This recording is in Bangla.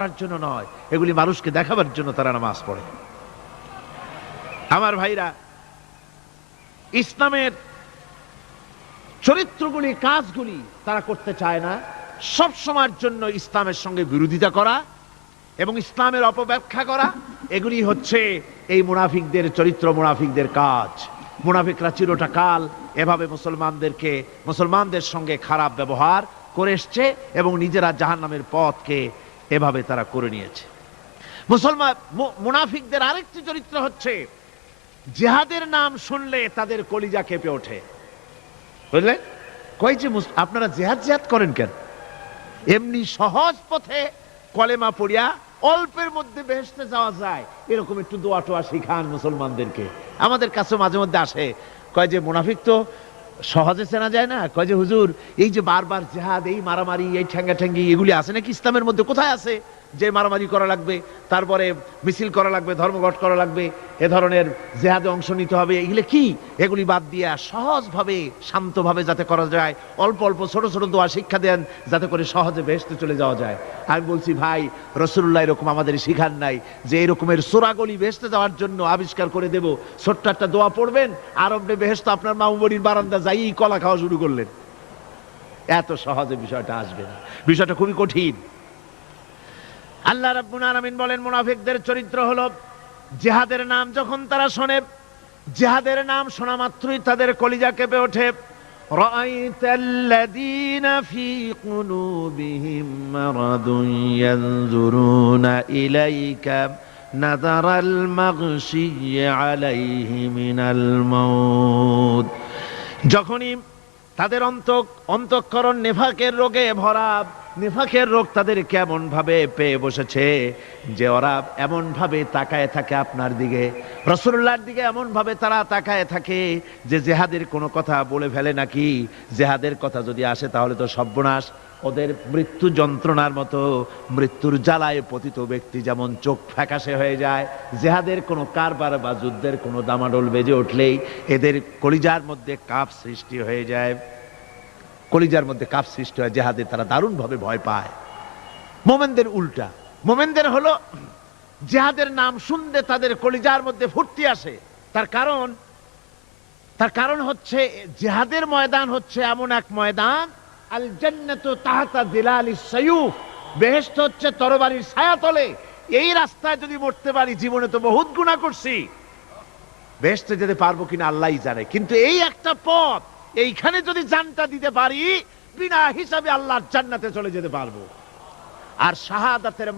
করার জন্য নয়, এগুলি মানুষকে দেখাবার জন্য তারা নামাজ পড়ে। আমার ভাইরা, ইসলামের চরিত্রগুলি, কাজগুলি তারা করতে চায় না। সব সময়ের জন্য ইসলামের সঙ্গে বিরোধিতা করা এবং ইসলামের অপব্যাখ্যা করা, এগুলি হচ্ছে এই মুনাফিকদের চরিত্র, মুনাফিকদের কাজ। মুনাফিকরা চিরটা কাল এভাবে মুসলমানদের সঙ্গে খারাপ ব্যবহার করে এসছে এবং নিজেরা জাহান্নামের পথকে এভাবে তারা করে নিয়েছে। মুনাফিকদের আরেকটি চরিত্র হচ্ছে, জিহাদের নাম শুনলে তাদের কলিজা কেঁপে ওঠে। বুঝলেন? কই যে আপনারা জিহাদ করেন কেন? এমনি সহজ পথে কলেমা পড়িয়া অল্পের মধ্যে বেহেশতে যাওয়া যায়, এরকম একটু দোয়া টোয়া শিখান মুসলমানদেরকে। আমাদের কাছে মাঝে মধ্যে আসে, কয় যে মুনাফিক তো সহজে চেনা যায় না। কয় যে হুজুর, এই যে বারবার জিহাদ, এই মারামারি, এই ঠ্যাঙ্গাঠ্যাঙ্গি, এগুলি আছে নাকি ইসলামের মধ্যে? কোথায় আছে যে মারামারি করা লাগবে, তারপরে মিছিল করা লাগবে, ধর্মঘট করা লাগবে, এ ধরনের জিহাদে অংশ নিতে হবে? এগুলি কি? এগুলি বাদ দিয়া সহজভাবে, শান্তভাবে যাতে করা যায়, অল্প অল্প ছোট ছোট দোয়া শিক্ষা দেন, যাতে করে সহজে বেহেশতে চলে যাওয়া যায়। আমি বলছি, ভাই, রাসূলুল্লাহ এরকম আমাদের শিখান নাই যে এরকমের সূরাগলি বেহেশতে যাওয়ার জন্য আবিষ্কার করে দেব। ছোট্ট একটা দোয়া পড়বেন, আরবে বেহেশত আপনার মামুবাড়ির বারান্দা যাই কলা খাওয়া শুরু করলেন। এত সহজে বিষয়টা আসবে না, বিষয়টা খুবই কঠিন। আল্লাহ রাব্বুল আলামিন বলেন, মুনাফিকদের চরিত্র হলো, জিহাদের নাম যখন তারা শোনে, জিহাদের নাম শোনা মাত্রই তাদের কলিজা কেঁপে ওঠে। রাআইতাল্লাযীনা ফী কুলুবিহিম মারাদুন ইয়ানজুরুনা ইলাইকা নাযারাল মাগশিয়্যি আলাইহি মিনাল মাউত। যখনই তাদের অন্তঃকরণ নেফাকের রোগে ভরা, নেফাকের রোগ তাদের কেমন ভাবে পেয়ে বসেছে যে ওরা এমন ভাবে তাকায় থাকে আপনার দিকে, রাসূলুল্লাহর দিকে এমন ভাবে তারা তাকায় থাকে যে জিহাদের কোনো কথা বলে ফেলে নাকি। জিহাদের কথা যদি আসে তাহলে তো সর্বনাশ। ওদের মৃত্যু যন্ত্রণার মতো, মৃত্যুর জ্বালায় পতিত ব্যক্তি যেমন চোখ ফ্যাকাশে হয়ে যায়, জিহাদের কোনো কারবার বা যুদ্ধের কোনো দামাডোল বেজে উঠলেই এদের কলিজার মধ্যে কাঁপ সৃষ্টি হয়ে যায়। কলিজার মধ্যে কাঁপ সৃষ্টি হয়, জিহাদে তারা দারুণভাবে ভয় পায়। মোমেনদের উল্টা। মোমেনদের হলো, জিহাদের নাম শুনতে তাদের কলিজার মধ্যে ফুর্তি আসে। তার কারণ হচ্ছে, জিহাদের ময়দান হচ্ছে এমন এক ময়দান, আল জান্নাতু তাহতা যিলালিস সায়ুফ, বেহেশত হচ্ছে তরবারির ছায়াতলে। এই রাস্তায় যদি মরতে পারি, জীবনে তো বহুত গুনাহ করছি, বেহেশতে যেতে পারবো কিনা আল্লাহই জানে, কিন্তু এই একটা পথ, এইখানে যদি জানটা দিতে পারি, বিনা হিসাবে আল্লাহর জান্নাতে চলে যেতে পারবো। আর শাহাদাতের